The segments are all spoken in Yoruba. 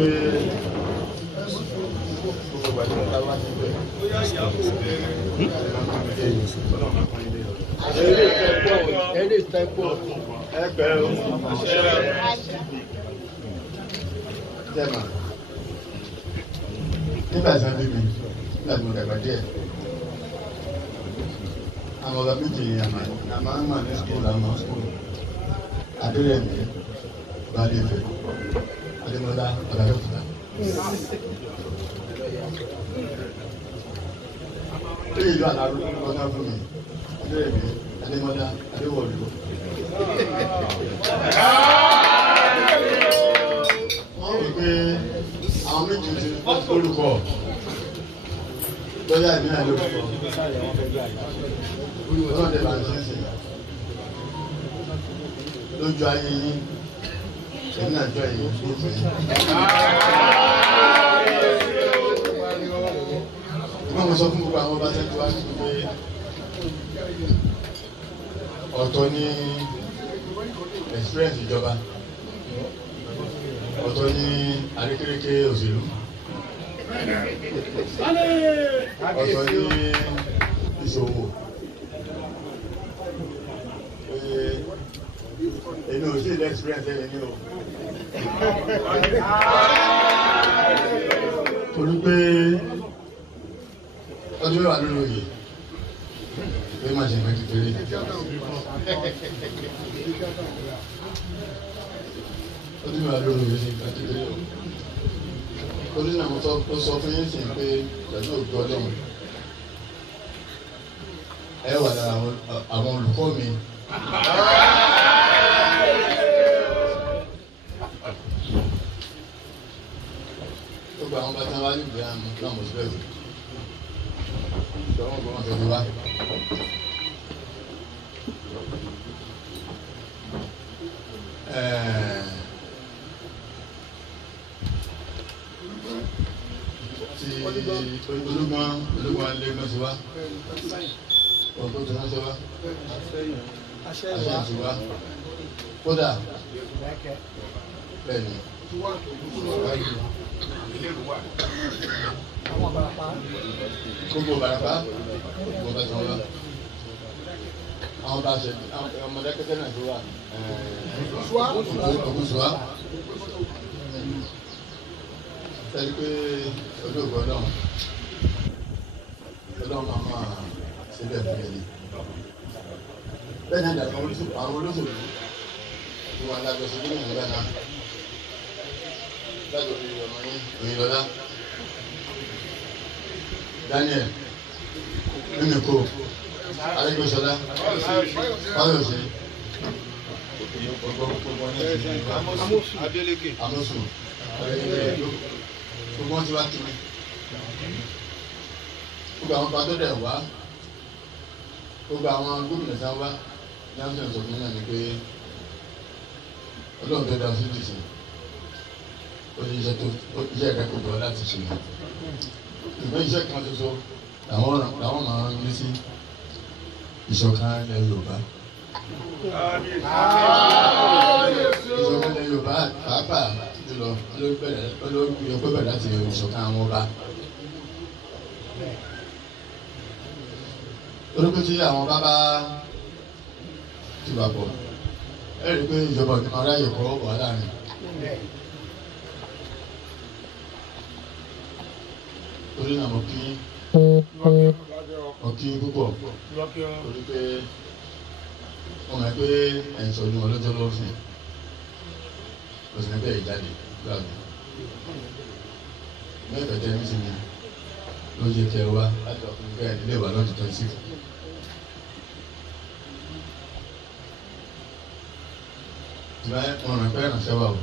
pé gbogbo ìgbà tí wọ́n bá wá níbẹ̀. Ẹni ìtẹ́kọ̀ ẹgbẹ̀rún tẹ́mà. Nígbà tí wọ́n bí mi, nígbà tí mo dàgbà díẹ̀, àwọn ọ̀gá méjì ni àmà ń mọ̀ ní skul àmọ́ skul. Adérẹ̀mí, Bádéfẹ̀, Adémọ́lá, Ọ̀làdọ́kùnrin. Ilé ìlú àláró ọ̀gá fún mi, Adérẹ̀mí, Adémọ́lá, Adéwọ̀lú. Wọ́n wí pé àwọn méjì ti lórúkọ lọ́yà ìmí àlórúkọ. Ọlọ́dẹ bá ń ṣẹ́ṣẹ́ lójú ayé yín, èmi náà jọ èyí nífẹ̀ẹ́. Ìgbọ́n mo sọ fún gbogbo àwọn ọba tẹ́tí wá sí pé ọ̀tọ̀ ní experience ìjọba, ọ̀tọ̀ ní àrékérekè òṣèlú, ọ̀tọ̀ ní ìṣòwò. Èmi ò sí ilé experience ẹ̀yẹ ní o. Torí pé ọdún mẹ́wàá lórí oyè pé má ṣe nǹkan kékeré. Ọdún mẹ́wàá lórí oyè ṣe nǹkan kékeré o. Torí náà mo sọ fún yín sìn pé pẹ̀lú òkú ọlọ́run ẹ wà lára àwọn olùkọ́ mi. Gbogbo àwọn bàtà wa ní ìgbéyàwó náà mo sì bẹ̀rù. Ìjọba ọgbọ́n wọn tẹ̀lé wa. Ti olúgbọ́n alẹ́gbọ́n sí wa. Ọ̀tọ̀ tó ránṣẹ́ wa. Àṣẹ ti wa. Kódà bẹ́ẹ̀ ni. Gbogbo Ìbàràpá gbogbo bá tán wá. Àwọn bá ṣe ọmọdé kẹsẹ̀ náà tó wà. Ògùnṣùwà. Sẹ́ni pé olóògbé ọlọ́run máa ṣe bẹ́ẹ̀ fún ẹni. Bẹ́ẹ̀ náà dàgbà àwọn olóṣèlú tí wọ́n alájọṣe nínú ìgbà náà. Láti orí ọmọ yín Oyinlọ́lá, Daniel, Mímíkò, Arẹ́gbẹ́ṣọlá, Fáyọ̀ṣe, Amosu, gbogbo wọn ti wá kiri. Gbogbo àwọn bá tó dẹ̀ wá, gbogbo àwọn gómìnà sáà wá ní àwọn ìṣẹ̀lẹ̀ sọ̀tún náà ni pé Ọlọ́run tó dá sí ìdìsí. Ó ní iṣẹ́ ẹ̀ka kòtò láti ṣe. Ìgbẹ́ iṣẹ́ kan ṣoṣo làwọn máa ń rí sí ìṣọ̀kan ilẹ̀ Yorùbá. Ìṣọ̀kan ilẹ̀ Yorùbá pàápàá jùlọ olóògbé láti ìṣọ̀kan àwọn ọba. Orúkọ tí àwọn bàbá ti wà pọ̀, ẹ rí i pé ìjọba ìgbìmọ̀ aráyè kọ́ wà láàrin. Torí náà mo kí púpọ̀ torí pé wọ́n mọ̀ pé ẹ̀yìn sọ̀rọ̀ wọn lọ́jọ́ lọ́sìn lọ́sìn ẹgbẹ́ ìjáde gbàgbé. Mẹ́fẹ̀ẹ́ tẹ́ ní sinmi ló yẹ kẹ́ wá láti ọkùnrin bẹ́ẹ̀ nílé wa lọ́dún 26. Ìgbà wọn rìn pẹ́ ìrànṣẹ́ wa o.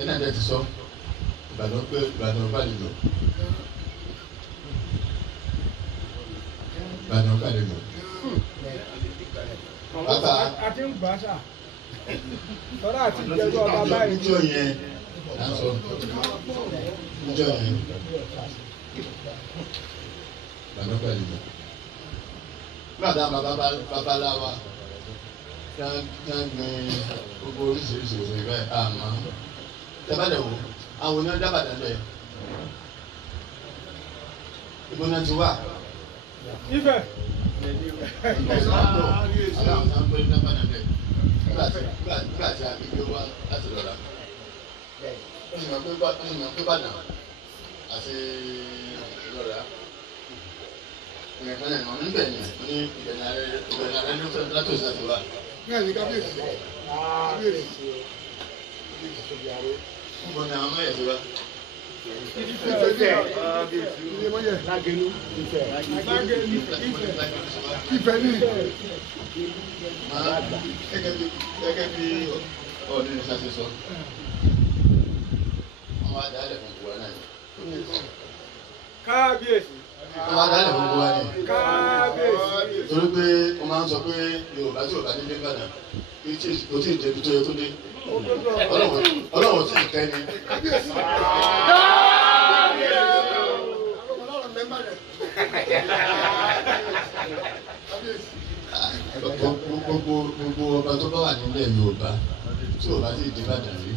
Ẹni àti ẹ ti sọ Ìbàdàn pé Ìbàdàn gbàlejò. Ìbàdàn gbàlejò. Bàbá àti ń gbà sà. Tọ́lá àti ìjẹ́jọ́ ọba báyìí. Níjọ́ yẹn là ń sọ. Níjọ́ yẹn Ìbàdàn gbàlejò. Nígbà tá a babaláwa gbin gbogbo oríṣiríṣi òṣèré bẹ́ẹ̀ àmọ́ tẹ́bàdẹ̀ wò àwọn oníyàn dábàdàn bẹ́ẹ̀ ìgbóná ti wà. Ifẹ̀. Aláwọ̀ sáà ń gbé dábàdàn bẹ́ẹ̀ nígbà tí a gbé wá láti lọ́la. Ó sì mọ̀ pé Ìbàdàn àti lọ́la. Ìrìnàjò náà níbẹ̀ ni ní ìbẹ̀rẹ̀ ààrẹ ló fẹ́ látòsí àti wá. Bẹ́ẹ̀ ni kábíyèsí. Kábíyèsí. Níbo ni àwọn mẹ́yẹ̀ ti wá? Ifẹ̀ ni. Gẹ́gẹ́ bí ọdún ní sáṣẹ sọ, wọ́n wá dálẹ̀ fún gbogbo wa náà. Kábíyèsí. Wọ́n wá dálẹ̀ fún gbogbo wa ní. Kábíyèsí. Torí pé wọ́n máa ń sọ pé Yorùbá tí Yorùbá nílé Ìbàdàn kò tí ì débi tó yẹ kó dé. Ọlọ́run tí ì kẹ́ ni. Kábíyèsí. Gbogbo ọba tó bá wà nílẹ̀ Yorùbá tí ò bá tí ì dé Ìbàdàn rí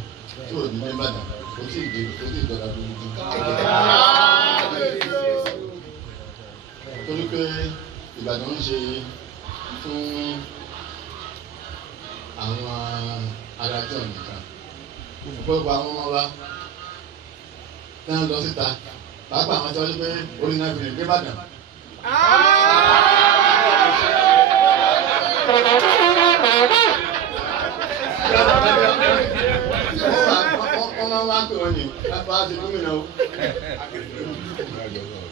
tí ò ní dé Ìbàdàn kò tí ì dọ́gba dúdú. Torí pé Ìbàdàn ń ṣe fún àwọn adájọ́ nìkan. Gbogbo àwọn ọmọ wa náà lọ síta pàápàá àwọn tí wọ́n ní pé orí náà fi lè gbé Ìbàdàn. Wọ́n máa ń wá pè wọ́n ní bá a ti gómìnà o,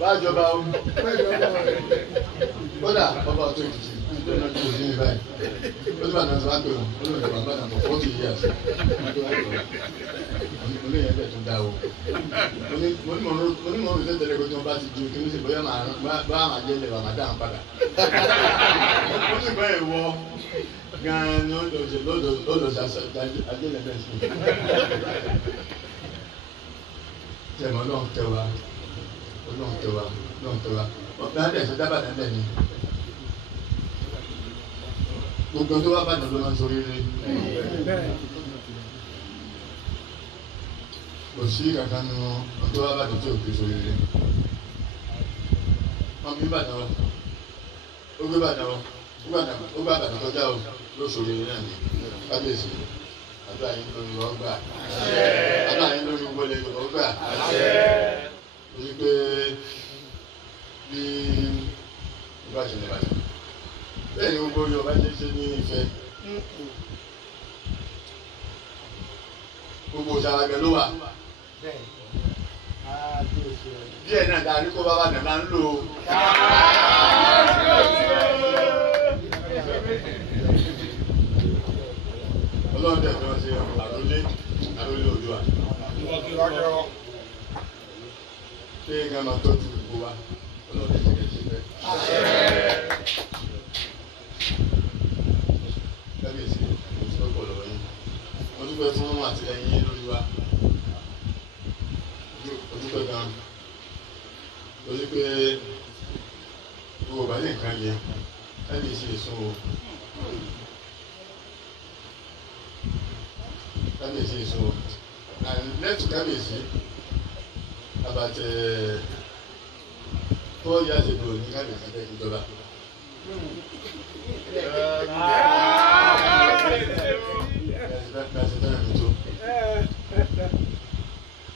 bá a jọba o, kódà ọba ọ̀tún Èkìtì tó náà tó sí ní báyìí. Ó ti bá náà ti wá pè wọ́n, ó lóun ìjọba bá náà for 40 years. Olóyè ẹ̀bẹ̀ tó dá o. Onímọ̀ orí tẹ́tẹ̀lẹ́ kó tí wọ́n bá ti ju kí ní sì bóyá máa jẹ́ ilẹ̀ wà máa dáhùn padà. Ó sì bá ẹ̀ wọ gan-an ní lọ́dọ̀ ajẹ́lẹ̀ bẹ́ẹ̀ sí. Tẹ̀mọ́ Ọlọ́run tẹwa, Ọlọ́run tẹwa, Ọlọ́run tẹwa. Ọ̀gá dẹ̀ ṣe dábàá dábẹ̀ ni. Gbogbo tó wá bàdàn ló máa ń sọ rere. Kò sí kankan nínú ọjọ́ abájọ tí ò fi so rere. Wọ́n bí Ìbàdàn wa, ó gbé Ìbàdàn wa, ó gbà Ìbàdàn kọjá o, ló so rere náà ní kábíyèsí. Àdúrà yín lórí ọgbà. Àdúrà yín lórí wọlé ọgbà. Ó ní pé bí ìbá ṣe lè bàjẹ́. Bẹ́ẹ̀ ni gbogbo Yorùbá ṣe ní Ifẹ̀. Gbogbo òṣàlàgbẹ̀ ló wà. Díẹ̀ náà darí kó bá Ìbàdàn máa ń lò ó. Ọlọ́run tẹ̀ fi wọ́n ṣe àrólé Oòduà. Ṣé ká máa tọ́jú gbogbo wa? Ọlọ́run tẹ̀ ṣe kẹ́sì bẹ́ẹ̀. Kábíyèsí, mo ti tọ́pọ̀ lọ́wọ́ yín. Mo dúpẹ́ fún àtìlẹ́yìn lórí wa. Mo dúpẹ́ gan-an. Lórí pé gbogbo ọ̀bá ní nǹkan yẹn, kábíyèsí lè sún o. Kábíyèsí lè sún o. And lẹ́tù kábíyèsí, about 4 years ago ní kábíyèsí bẹ́ẹ̀ ti jọba. Bẹ́ẹ̀ náà mi tó.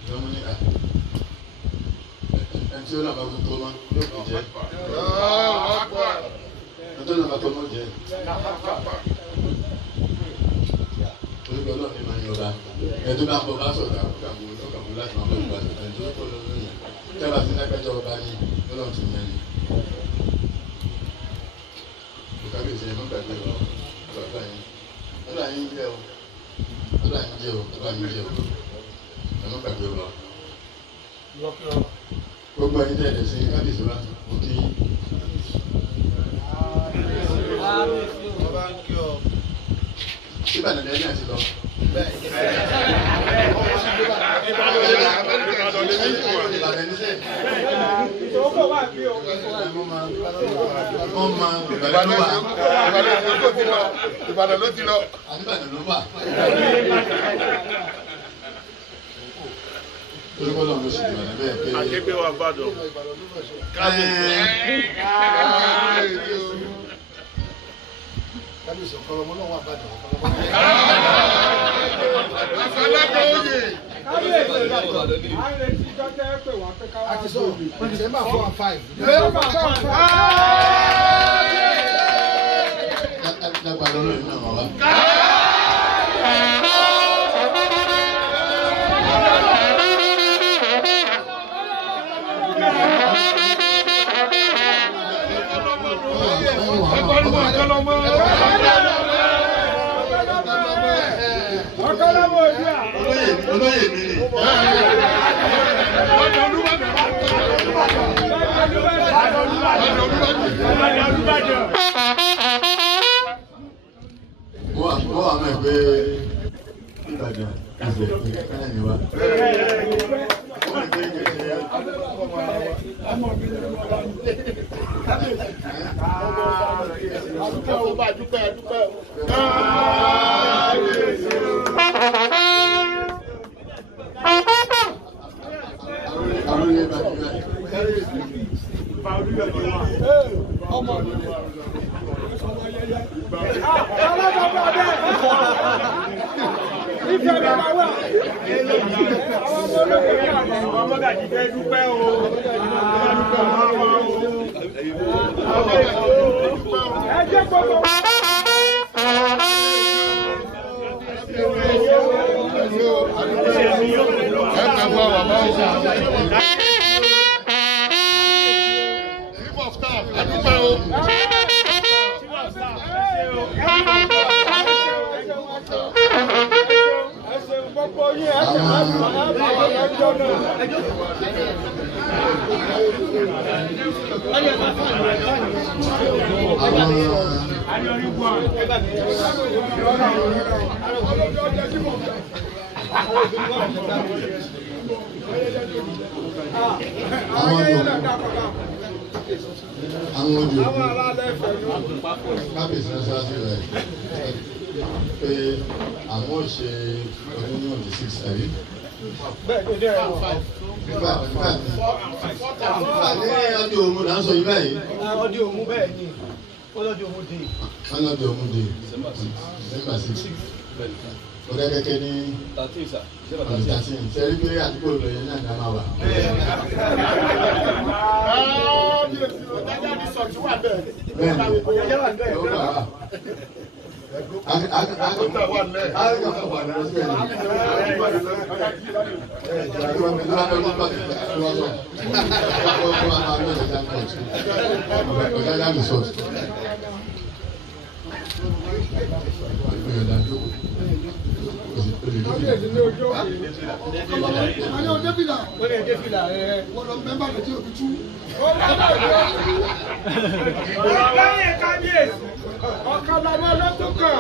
Ìjọba ní ẹni tí ó náà bá tó tó mọ́ yóò kò jẹ́. Ẹni tó náà bá tó mọ́ jẹ́. Olùkọ́ náà ni máa ń yọba. Ẹni tó bá ń bọ̀ bá sọ̀rọ̀ ọkàmú láti máa bọ̀ nípa ẹni tó kọ́ lọ́wọ́ yẹn. Tẹ́lá sí lágbájá ọba ní Ọlọ́run ti yẹn ni. Kábíyèsí ẹ̀ mọ́ gbàgbé lọ bàbá yín. Ọlọ́run àyín jẹ́ o. Ọlọ́run àyín jẹ́ o. Ọlọ́run àyín jẹ́ o. Ẹ̀ mọ́ gbàgbé lọ. Gbogbo ẹ̀yin tẹ̀lé sí kábíyèsí wa kò kí. Ìbàdàn lẹ́yìn àti lọ. Ìbàdàn ló ti lọ. Akébé wa Ìbàdàn. Kábíyèsí ọ̀kọ́rọ̀ ọmọ náà wà Ìbàdàn. Àti sọ December 4 and 5. Olóyè mi ni. Wọ́n wà mọ̀ pé Ìbàdàn ìfẹ́ kánà ni wá. Kẹ́kẹ́ ní 13 sẹ́rí pé àdúgbò ìlọyẹ náà ní a máa wà. Ani o débìlà. O lè débìlà rẹ. Wọ́n lọ mẹ́mbà lójú òbí tú. Lẹ́yìn kábíyèsí, ọ̀kan lọ́mọ lọ́tún kan.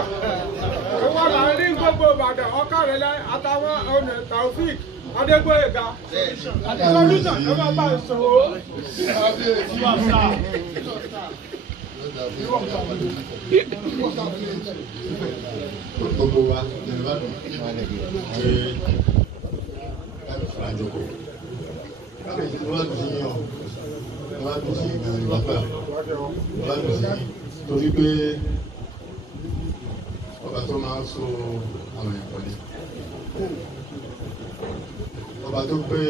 Wọ́n là ń rí gbogbo Ìbàdàn, ọ̀kan rẹ̀ lẹ́ àtàwọn ọ̀nà Taofik Adégbóyèga. Solution ló máa bá ń sọ̀rọ̀. Gbogbo wa ní Ìbàdàn ṣe àjọkọ̀. Kábíyèsí ni wọ́n ti sí yàn, wọ́n ti sí ìgbàlè wápà, wọ́n ti sí torí pé ọba tó máa ń so àwọn ẹ̀kọ́ ni. Ọba tó pé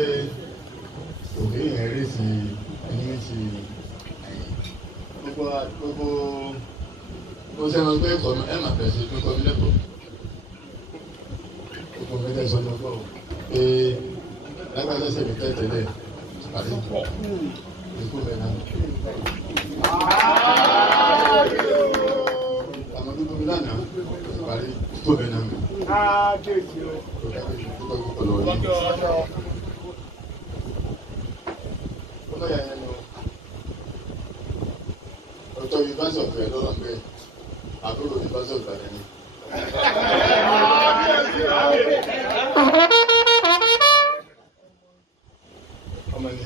òkè yẹn rí sí ẹni sí gbogbo ó sẹ́wọ̀n pé ẹ̀kọ́ ẹ̀ máa bẹ̀rẹ̀ sí tó kọ́ mi lẹ́kọ̀ọ́. Gbogbo mi tẹ̀sán ní ọgbọ́n pé lágbàdo ṣe mi tẹ̀tẹ̀lẹ̀ parí ikú bẹ̀ náà. Àwọn dúdú mi lánàá parí ikú bẹ̀ náà. Ọjọ́ yunifásitì ọ̀fẹ́ lọ́rọ̀ ń bẹ àbúrò yunifásitì ọ̀gbà ni. ọmọ ni.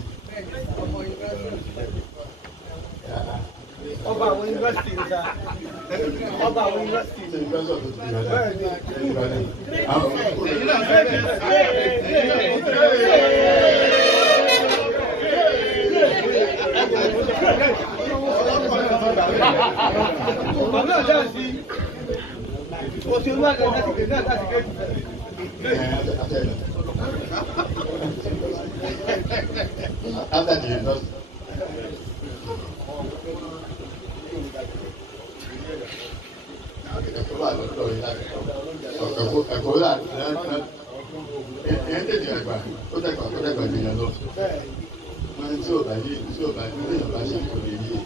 Ọba àwọn yunifásitì ń ta. Ọba àwọn yunifásitì. Ṣé ìgbésọ̀ tó ti bẹ̀rẹ̀? Ìbàdàn. Àwọn Èyí náà fẹ́ bàbá ọ̀dà sí òṣèlú àgbẹ̀ láti gbé náà láti gbé. After the university. Ẹ̀kọ́ là ẹ̀yẹ́ tètè àgbà ó dàgbà jìnnà lọ. Wọ́n tí ò bá yé tí ò bá yé tí ò bá ṣe kò lè yé.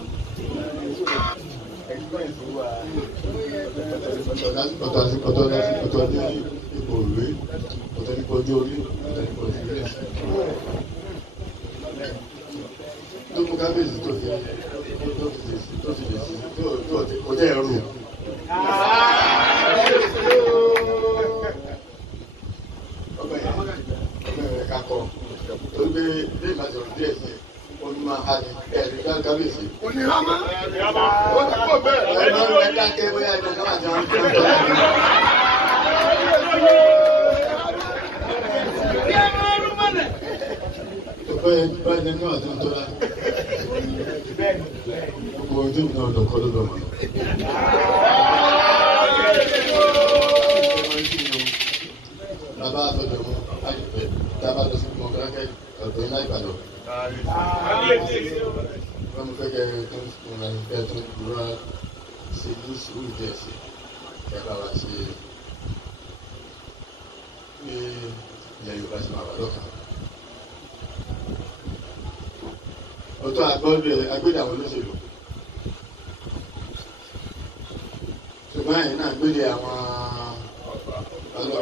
Ọ̀tọ̀ ní ipò òwe, ọ̀tọ̀ ní ipò ojú orí, ọ̀tọ̀ ní ipò ojú ilé. Tó mú kábíyèsí tó fi lè sí tó jẹ́ ẹrù. Ọgbẹ́ yẹn kakọ torí pé bí ìbáṣe ọ̀rọ̀ díẹ̀ sí onímọ̀ àti ẹ̀rí kábíyèsí. Oníràmá. Ó ti kó bẹ́ẹ̀. Ẹ dákẹ́ bóyá ẹ̀dá náà àti àwọn ọmọ báyìí ní wàá tó ń tọ́lá gbogbo ojú mi náà lọ́kọ́ ló lọ́mọ. Bàbá àtọ̀dọ̀ mú àyùpẹ̀ tá a bá lọ sí mọ̀ kẹ́kẹ́ ọ̀dọ̀ iná Ìbàdàn. Wọ́n mú kẹ́kẹ́ tó ń rà nípẹ́ tó ń rà sí ní sùúrù díẹ̀ sí ẹ bá wa ṣe pé ilẹ̀ Yorùbá ṣe máa wà lọ́kàn. Ọ̀tọ̀ agbẹ́dẹ àwọn olóṣèlú. Ṣùgbọ́n ẹ̀yìn náà gbélé àwọn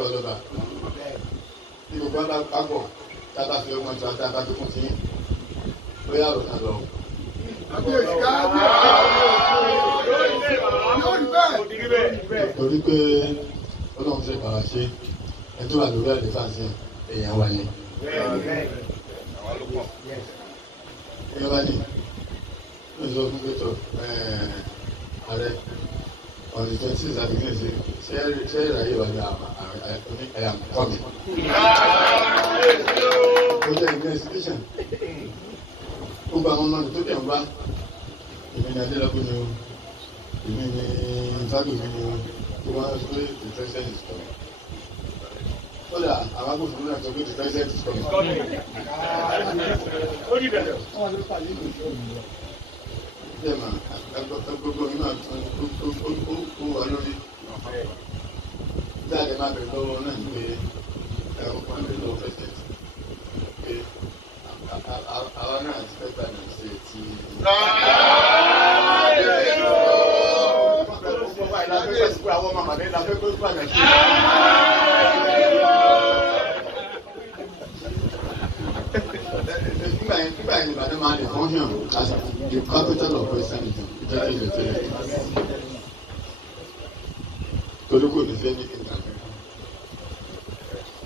ọlọ́ba. Bí gbogbo bá pápọ̀ tábà fi ọgbọ́n tí wọ́n tá bá tó kún sí yín. Bóyá ọ̀rọ̀ kan lọ. Torí pé Ọlọ́run ṣe bàbá ṣe ẹ tó wà lórí àlefa sí èèyàn wa ni. Èèyàn wa ni ó sọ fún pẹ̀tọ̀ ààrẹ on the 26th àti kìíní ṣe ìráyè wà ní àyàm kọ́mi. Ó jẹ́ investigation. Gbogbo àwọn ọmọ tó dẹ̀ ń bá èmi ní Adélọ́gbọ̀n ni o, èmi ní Fágbèmí ni o, tó wá sọ pé the president is coming. Kódà àwọn agbófinró náà sọ pé the president is coming. Bẹ́ẹ̀ ma, gbogbo mi náà ó wà lórí. Jáde máa bẹ̀rẹ̀ lọ́wọ́ náà ní pé ẹ̀rọ kan lè lọ́wọ́ president. Pé àwọn náà ti fẹ́ gbà náà ṣe ti. Àwọn ọmọ màdé la fẹ́ gbà náà ṣe. Nígbà yẹn Ìbàdàn máa lè function as the capital of Western Ìjọba ìjọba torí kò ní fẹ́ ní ìtàn.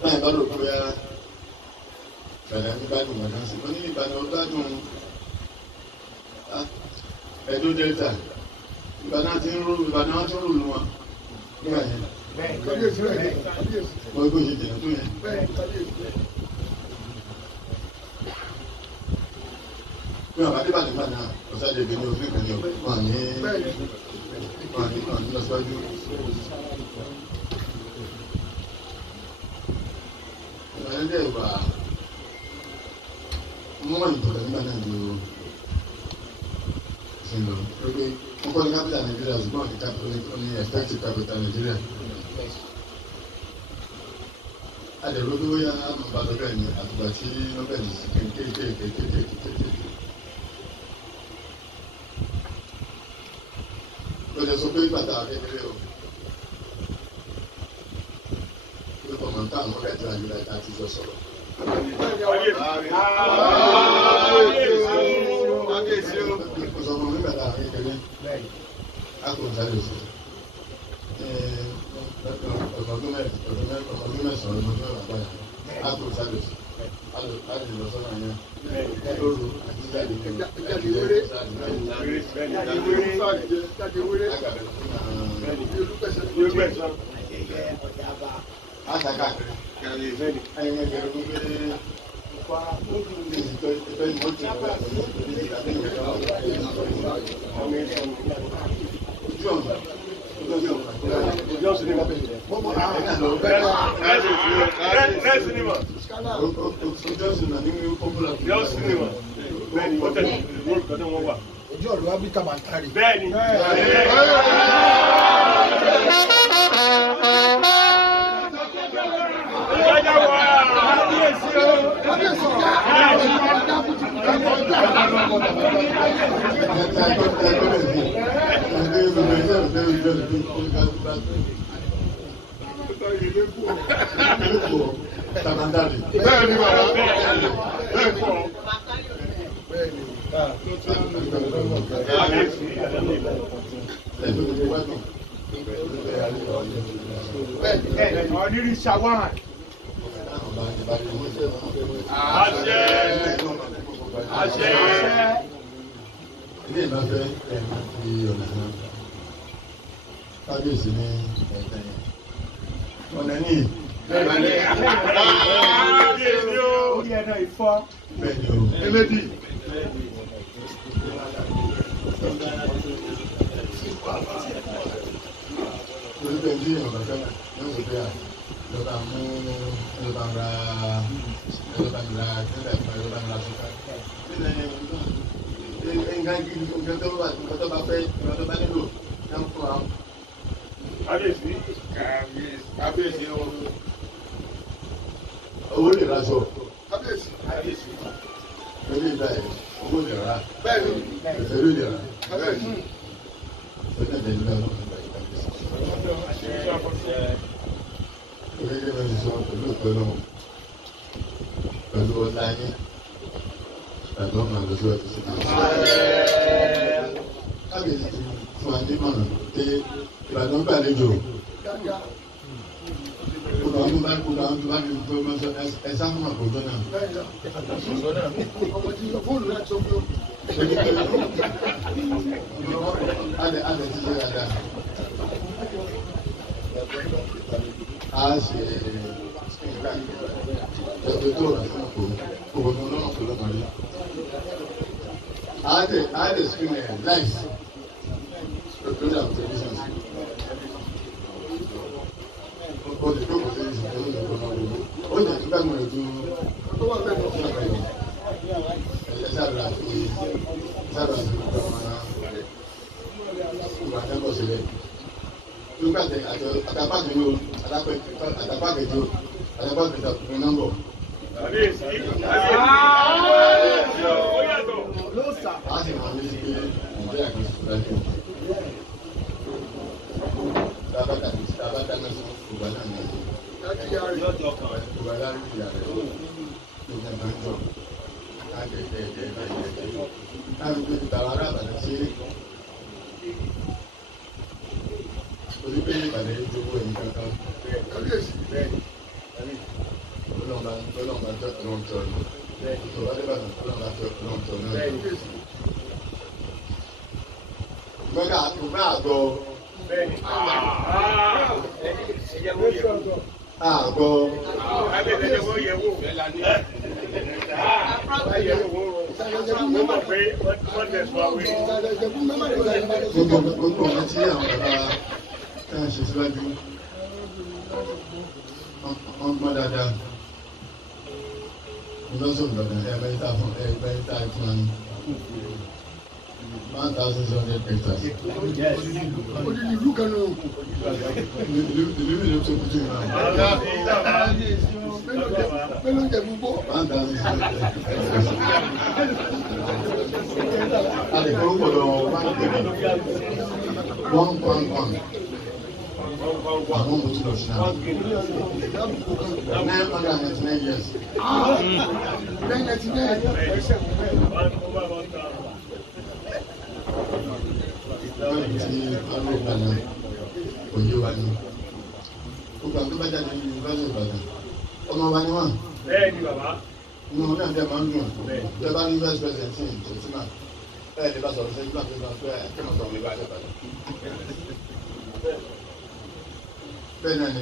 Báyìí bá lò pé Ìbàdàn gbádùn Ìbàdàn sí. Wọ́n ní Ìbàdàn gbádùn Ẹdó Delta. Ìbàdàn ti ń rú Ìbàdàn ti ń rú lu wọn. Nígbà yẹn. Wọ́n gbé ṣe jìnnà tó yẹn. Bí wọ́n bá dé Ìbàdàn gbàdán, ọ̀sán ìdèbè ní òfin kan ní ọ̀pọ̀ wọn ní lọ́síwájú. Ìbàdàn wà mọ́ ìbọ̀dàn nígbà náà ní o ṣe lọ. Wọ́n kọ́ ní capital Nigeria ṣùgbọ́n ní effective capital Nigeria. Adẹ̀rọ bí wọ́n yá àmàbàdàn bẹ́ẹ̀ ni àtùgbà tí wọ́n bẹ̀rẹ̀ sí kéékèèké. Lọ́jọ́ sọ pé bàtà kékeré o. Pé ọmọ nǹkan àwọn ọ̀gá ìjọba ìjọba ìta ti jọ sọ̀rọ̀. Sọ fún mi bàtà kékeré. A kò sáré sí. ọdún mẹ́sàn-án ló fẹ́ bàbá yà á tó sáré á lè lọ sọ́nà yẹn lóru àti jáde wéré ojú ọ̀rọ̀ wa bí kàmáńtárì. Bẹ́ẹ̀ni. Ọ̀nìrì ṣàwárà. Àṣẹ. Àṣẹ. Ilé ìbáfẹ́ fi ọ̀nà náà. Kábíyèsí ní ẹ̀ka yẹn. Ọ̀nà ní. Orí ẹ̀nà ìfọ́. Bẹ́ẹ̀ni o. Elédì. Torí pé ní ọ̀nà fẹ́ yóò sọ pé à lọ́ba mú lọ́ba ra kíndà ìgbà lọ́ba ra sọ́kà. Nǹkan gidi nǹkan tó bá fẹ́ nǹkan tó bá nílò yẹn fún wa. Kábíyèsí. Kábíyèsí o. Owó lè ra aṣọ. Kábíyèsí. Lórí ìgbà yẹn owó lè ra. Bẹ́ẹ̀ni. Ẹ̀fẹ̀ ló lè ra. Kábíyèsí. Sọ́jà jẹ́ nígbà tó ń bá ìgbà yẹn. Orílẹ̀ náà ti sọ pẹ̀lú ìpẹ́ náà pẹ̀lú ọlá yín tàbí ọmọ àlọ́sọ ẹ̀fẹ̀ sí náà. Kábíyèsí ti fún wa nímọ̀ràn pé Ìbàdàn gbàlejò. Kódà ọdún bá ní ìfẹ́ ọmọ ẹ sáfún àkójọ náà. Ọmọ tí yọ fóònù láti sọ fún Adẹ ti ṣe dáadáa. A ṣe ẹgbẹ́ tó rà fún ọkọ̀ òwò ní ọlọ́run pẹ̀lú ọmọdé. A dẹ screen ẹ̀ live lórí àwọn television. O lè dókòó sí ìṣẹ̀lẹ̀ lórí ìgbọ́nà owó. Ó lè tún bẹ́ẹ̀ mọ̀ ètò tó wà bẹ́ẹ̀ lọ. sábà fi ìwà àtẹ́kọ̀ọ́ sílẹ̀. Nígbà tí àtàpàkejì fún nọ́mbọ̀. Kábíyèsí. A sì máa ní sí pé Nàìjíríà kì í sùn lájú. Tábàtà náà sọ ìgbà náà ní ẹ̀jẹ̀. Ìgbà lárí ìyá rẹ̀ ló ń bá ń jọ. Láti gbé ìtàwọn arábàdà sí orí pé ìpàdé ìjọba ẹ̀yìn kankan. Kábíyèsí. Ọlọ́mọba tó ọlọ́mọ tọ́ ni. Ìjọba Adébàdàn ọlọ́mọba tó ọlọ́mọ tọ́ náà. Gbọ́dọ̀ àtúgbà àgọ́. Àgọ́. Gbogbo ọ̀nà tí àwọn bàbá tá a ṣe síwájú wọ́n gbọ́n dáadáa. Mo lọ sọ̀rọ̀ lọ́dọ̀ ẹgbẹ́ta fún wa ní 1,600 hectares. Odi ni ìlú kan náà. Ìlú mi ló tó kutu náà. Mélòó jẹ gbogbo? 1,600 hectares. A lè kọ́ gbọ́dọ̀ 1.1. Àwọn ọmọ tó lọ sí náà. 999 years. 999. Lọ́yìn tí ọlọ́ọ̀gbà náà kò yé wa ní. gbogbo àwọn tó bá jáde ní yunifásitì Ìbàdàn ọmọ wa ni wọ́n. bẹ́ẹ̀ ni bàbá. inú wọn náà dẹ̀ máa ń dùn bẹ́ẹ̀ bá ní vice president sí ìtòsínà bẹ́ẹ̀ ni bá sọ̀rọ̀ sẹ́yìn bá fẹ́ bá fẹ́ akẹ́mọ̀ sọ̀rọ̀ ní báyìí Ìbàdàn. bẹ́ẹ̀ náà ni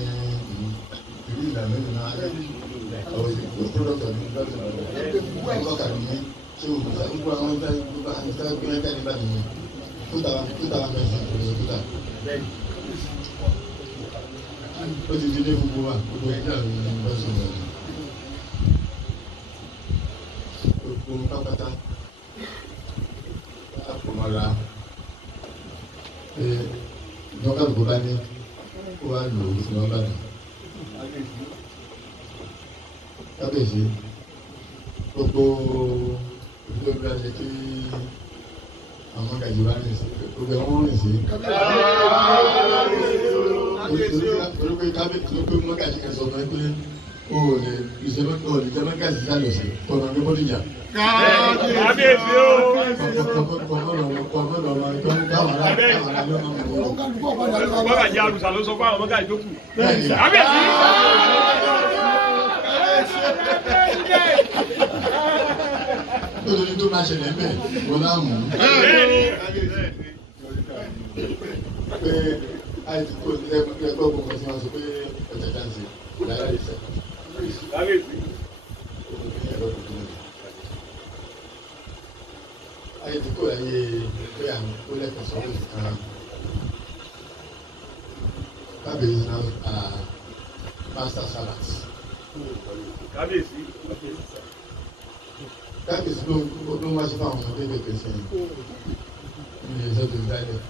ìlú ìlànà ìlú náà àwọn ìlú pọ́lọ́tọ̀ ní yunifásitì Ìbàdàn ẹ̀kọ́ kàrí ní ṣé o gbèsè gbogbo àwọn ìfẹ́ gbẹ́yẹ́ká ní Ìbàdàn yẹn tó tàwa mẹ́sàn-án ìpínlẹ̀ ó ti di ilé gbogbo wa gbogbo ẹgbẹ́ àwọn yunifásitì Ìbàdàn. Gbogbo pápátá àpòmọ́ra ìdọ́kàlùkù bá ní kó wá lò ó fún ọba náà. Kábíyèsí gbogbo ìlú ọgbà ṣe kí àwọn gàjì bá rìn sí gbogbo ẹ̀wọ̀n rìn sí. Torí pé kábíyèsí mọ́gàjì kan sọ fún ẹ pé o lè jẹ́ mọ́gàjì sálọ sí tọ̀nà ní Bódìjà. Kábíyèsí o. Mọ́gàjì àlùsà ló sọ fún àwọn mọ́gàjì tó kù. Kábíyèsí. Nítorí tó máa ṣẹlẹ̀ bẹ́ẹ̀ wọ́n náà mú. Pé àìsíkò ẹgbẹ́ ọgbọ̀n kan tí wọ́n sọ pé ọjà jáǹsì láyé ìṣẹ́. Kábíyèsí. Àìsíkò ẹ̀yẹ pé àwọn olẹ́kọ̀ọ́ sọ́wọ́ ìkan. Kábíyèsí náà master salads. Kábíyèsí. Kábíyèsí ló ń wá sí fáwọn ọmọdé bèbè sẹ́yìn. Ilé iṣẹ́ tó ń dálẹ̀.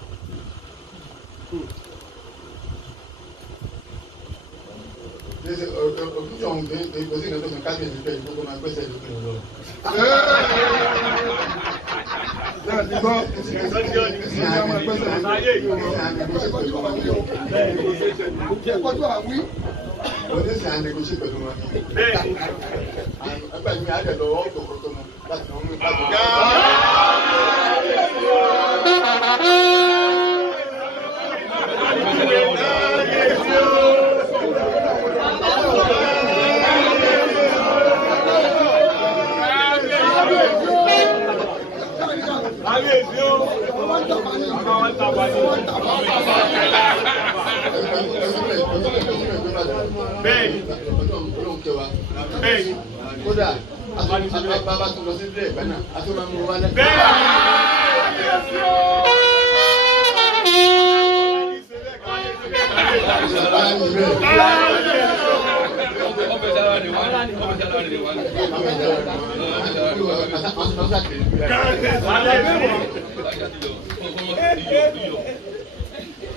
Òkúta ọ̀hún pé kò sí ìrìnàjò kábíyèsí pé gbogbo máa gbẹ́sẹ̀ lókè lọ. Oníṣẹ́ ànẹ́gọ́ṣẹ́ pẹ̀lú wọn. Ẹgbẹ́ mi àdẹ̀ lọ́wọ́ ọ̀tọ̀ọ̀tọ̀ tó mú láti mú ìpàdé. Kódà bàbá tó lọ sí ilé ẹ̀gbẹ́ náà a tó máa mú wa lẹ́gbẹ̀ẹ́.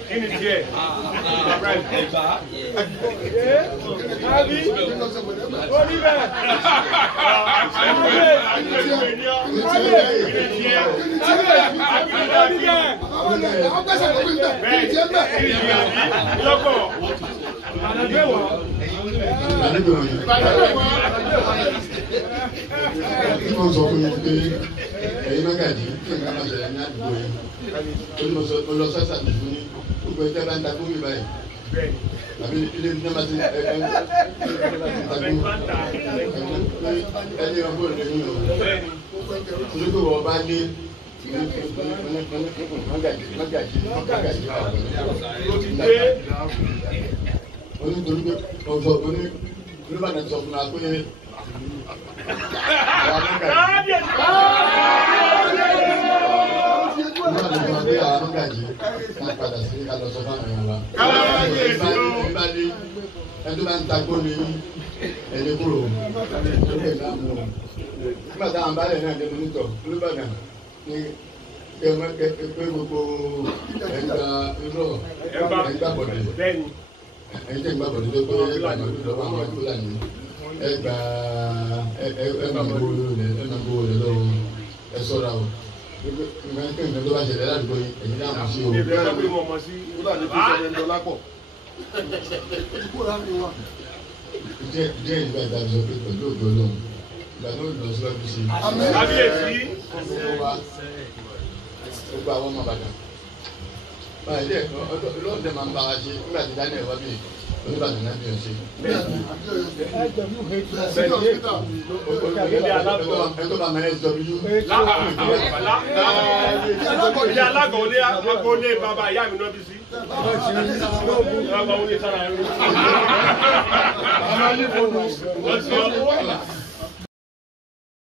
Kí ni tiẹ̀? Àbí? Orí bẹ́ẹ̀. Wọ́n sọ fún mi pé ẹ̀yin mẹ́gàdì kí n ká máa ṣẹlẹ̀ ní àdúgbò yìí. Mo lọ sọ́sà tuntun ní gbogbo ẹgbẹ́ bá ń ta gómìnà báyìí. Àbí ilé ní ọmọ ti ta gómìnà. Ẹni ọgbọ́n rẹ̀ yín o. Olùkọ́ wọ́n bá dé mọ́gàjì onítorí pé ọ̀sọ̀ oníbàdàn sọ fún wa pé àwọn mọ́gàjì máa padà sí ká lọ sọ fún àwọn ọ̀la. Ìbàdí ẹni tó bá ń tagbó ní ẹni kúrò lókè láàmú. Nígbà táwọn abálẹ̀ náà jẹ́ onítọ̀ Olúbàdàn ní pé gbogbo ẹgbà bọ̀dẹ̀ ẹ̀yin tẹ̀ ń gbà bọ̀dẹ̀ tó pé ẹgbà màdúrà lọ́wọ́ àwọn ẹgbẹ́ lànà ẹgbà gbowó rẹ̀ lọ́wọ́ ẹ sọ́ra o. Nǹkan tó bá ṣẹlẹ̀ ládùúgbò yìí ẹ̀yin náà mọ̀ sí o. Díẹ̀ nígbà ìgbà sọ pé pẹ̀lú ògbó lóhùn ìgbà tó lọ síwájú sí i. Kábíyèsí. Gbogbo àwọn ọmọ Ìbàdàn. Báyìí lóòótọ́ máa ń bá wa ṣe nígbà tí Daniel wá bí Oníbàdàn náà bí o ṣe. Ilé alágọ̀. Ẹ̀tọ́ bá mẹ́rin SW. Ilé alágọ̀ olé agboolé bàbá ìyá mi náà bí sí. Bàbá olé sára ẹ̀rọ.